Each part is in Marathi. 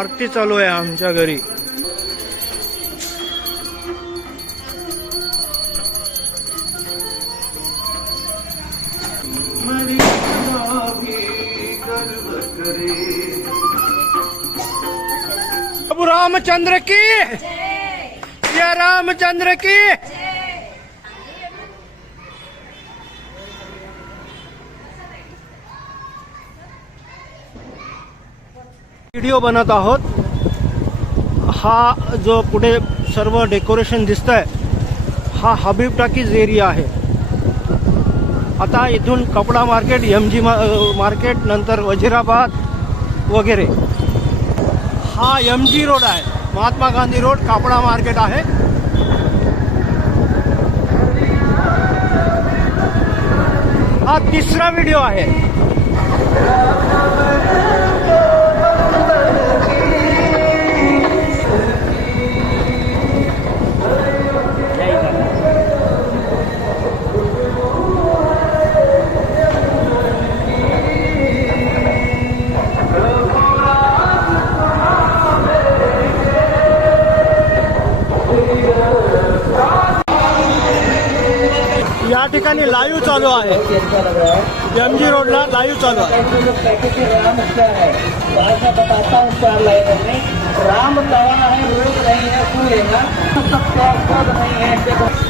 आरती चालू आहे आमच्या घरी. प्रभु रामचंद्र की। जय रामचंद्र की। व्हिडिओ बनत आहोत. हा जो पुढे सर्व डेकोरेशन दिसतंय हा हबीब टाकीज एरिया आहे. आता इथून कपडा मार्केट एम जी मार्केट नंतर वजिराबाद वगैरे. हा एम जी रोड आहे. महात्मा गांधी रोड कापडा मार्केट आहे. हा तिसरा व्हिडिओ आहे. चालू आहे. एम जी रोडला लाईव्ह चालू आहे. जो पैकेट के राम क्या है बाद में बताता हूँ चार लाइनों में राम तवा है रोग नहीं है सुनेगा सब सब नहीं है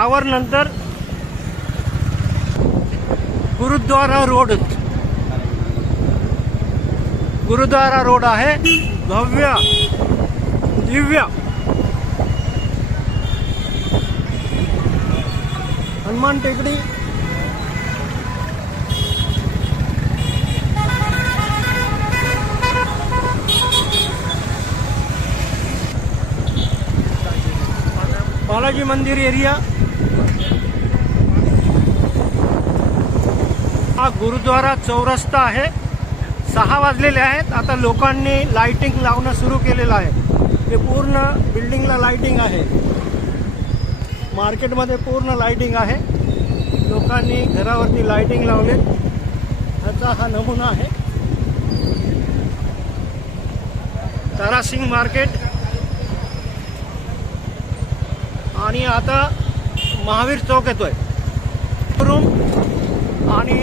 त्यावर टावर नंतर गुरुद्वारा रोड. गुरुद्वारा रोड आहे. भव्य दिव्य. हनुमान टेकडी. बालाजी मंदिर एरिया। हा गुरुद्वारा चौरस्ता आहे. सहा वाजलेले आहेत. आता लोकांनी लाइटिंग लावणं सुरू केलेलं आहे. ते पूर्ण बिल्डिंगला लाइटिंग आहे. मार्केटमध्ये पूर्ण लाइटिंग आहे. लोकांनी घरावरती लाइटिंग लावले. ह्याचा हा नमुना आहे. तारासिंग मार्केट आणि आता महावीर चौक येतोय. रूम आणि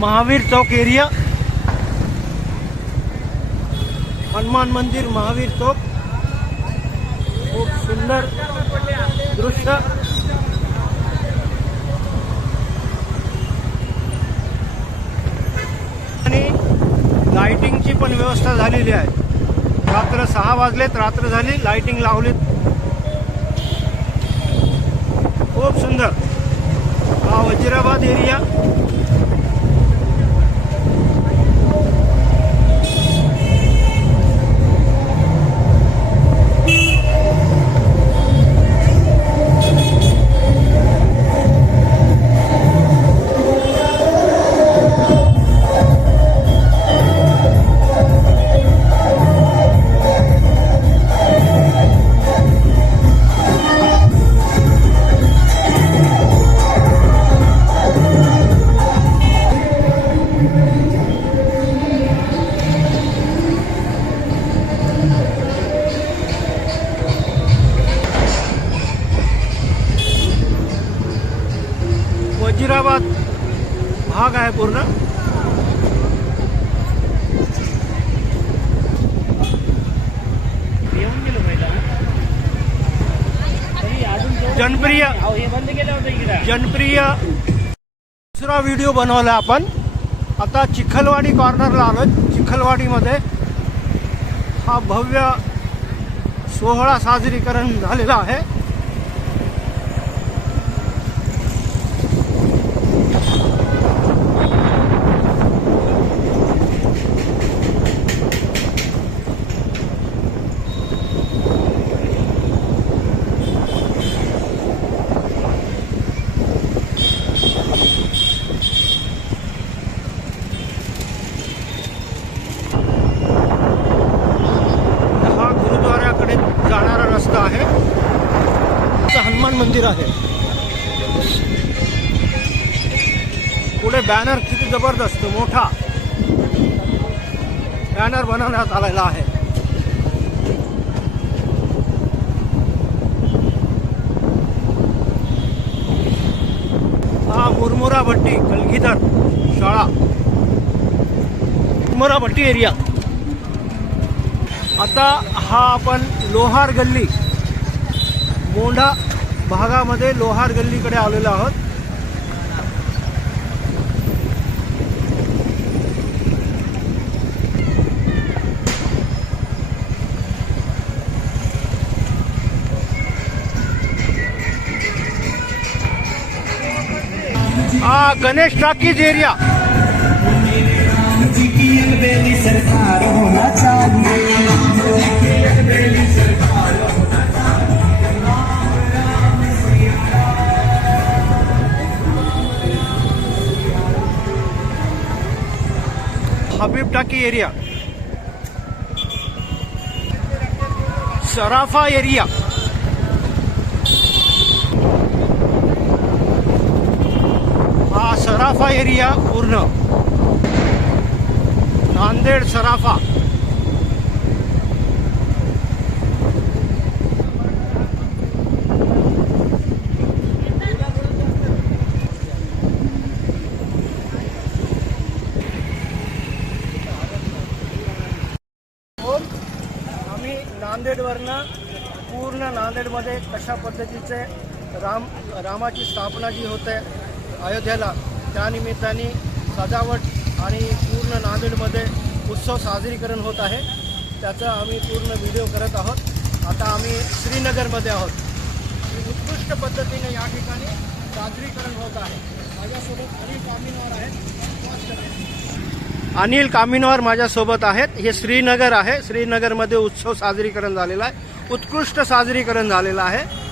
महावीर चौक एरिया. हनुमान मंदिर महावीर चौक. खूप सुंदर दृश्य आणि लाइटिंगची पण व्यवस्था झालेली आहे. रात्र सहा वाजलेत रात्र झाली लाइटिंग लावलीत. खूप सुंदर. हा वजिराबाद एरिया. जनप्रिय हे जनप्रिय दुसरा व्हिडिओ बनवला आपण. आता चिखलवाडी कॉर्नरला आलो चिखलवाडीमध्ये हा भव्य सोहळा साजरीकरण झालेला आहे हा गुरुद्वाराकडे जाणारा रस्ता आहे इथं हनुमान मंदिर आहे. पुढे बॅनर किती जबरदस्त मोठा. बॅनर बनवण्यात आलेला आहे. हा मुरमुरा भट्टी कलगीधर शाळा. मुरमुरा भट्टी एरिया आता हा आपण लोहार गल्ली मोंढा भागामध्ये लोहार गल्लीकडे आलेलो आहोत. हा गणेश टाकीज एरिया हबीब टाकी एरिया। सराफा एरिया। हा सराफा एरिया पूर्ण। नांदेड सराफा। नांदेडवरनं पूर्ण नांदेडमध्ये कशा पद्धतीचे राम रामाची स्थापना जी होते अयोध्येला त्यानिमित्ताने सजावट आणि पूर्ण नांदेडमध्ये उत्सव साजरीकरण होत आहे. त्याचा आम्ही पूर्ण व्हिडिओ करत आहोत. आता आम्ही श्रीनगरमध्ये आहोत. उत्कृष्ट पद्धतीने या ठिकाणी साजरीकरण होत आहे. माझ्यासोबत अनेक कामिनवर आहेत. अनिल कामिनवर माझ्यासोबत आहेत. हे श्रीनगर आहे. श्रीनगरमध्ये उत्सव साजरीकरण झालेला आहे. उत्कृष्ट साजरीकरण झालेलं आहे.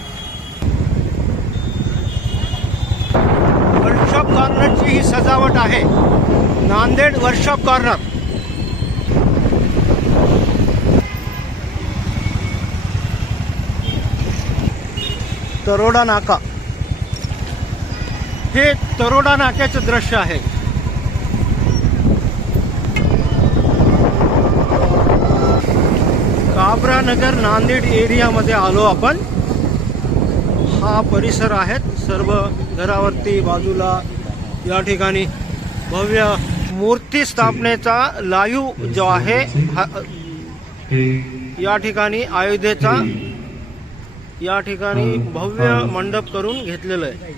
वर्कशॉप कॉर्नरची ही सजावट आहे. Nanded workshop corner. तरोडा नाका. हे तरोडा नाक्याचं दृश्य आहे. काबरा नगर नांदेड एरियामध्ये आलो आपण. हा परिसर आहेत सर्व घरावरती बाजूला. या ठिकाणी भव्य मूर्ती स्थापनेचा लाईव्ह जो आहे हा- या ठिकाणी अयोध्येचा या ठिकाणी भव्य मंडप करून घेतलेलं आहे.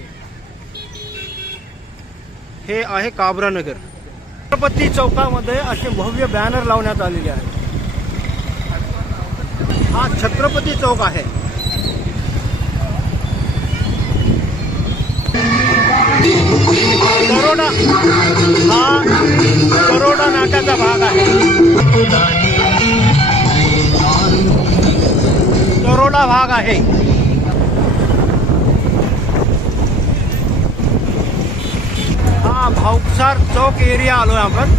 हे आहे काबरा नगर छत्रपती चौकामध्ये असे भव्य बॅनर लावण्यात आलेले आहेत. छत्रपती चौक आहे. करोडा हा करोडा नाट्याचा भाग आहे. करोडा भाग आहे. हा भाऊसार चौक एरिया आलोय आपण.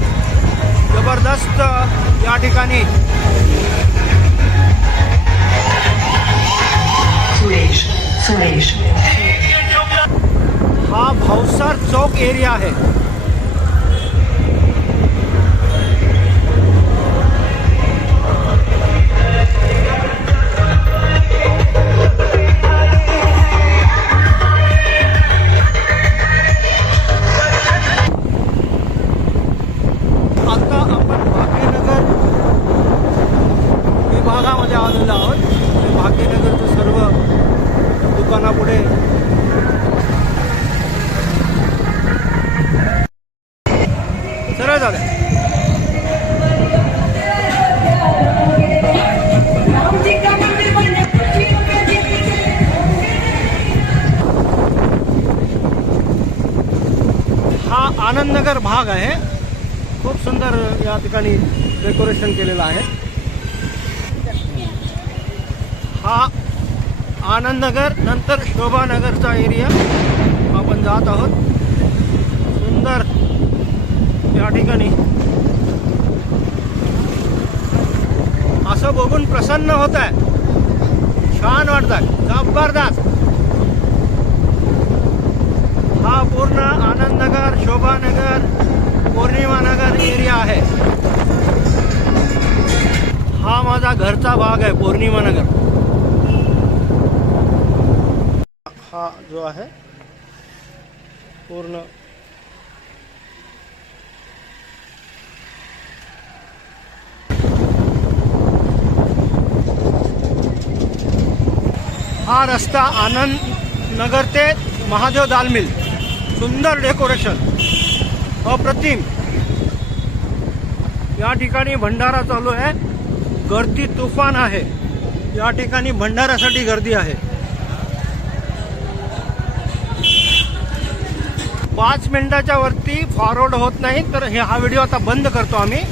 जबरदस्त या ठिकाणी सुरेश सुरेश. हा भावसार चौक एरिया आहे. सुंदर भाग आहे. खूप सुंदर या ठिकाणी डेकोरेशन केलेलं आहे. हा आनंदनगर नंतर शोभानगरचा एरिया आपण जात आहोत. सुंदर या ठिकाणी. असं बघून प्रसन्न होत आहे. छान वाटतात जबरदस्त हा पूर्ण आनंदनगर शोभानगर पौर्णिमानगर एरिया आहे. हा माझा घरचा भाग आहे पौर्णिमानगर. हा जो आहे पूर्ण हा रस्ता आनंद नगर ते महादेव दाल मिल. सुंदर डेकोरेशन अप्रतिम. या ठिकाणी भंडारा चालू आहे. गर्दी तुफान आहे. या ठिकाणी भंडाऱ्यासाठी गर्दी आहे. पाच मिनिटाच्या वरती फॉरवर्ड होत नाही तर हे हा व्हिडिओ आता बंद करतो आम्ही.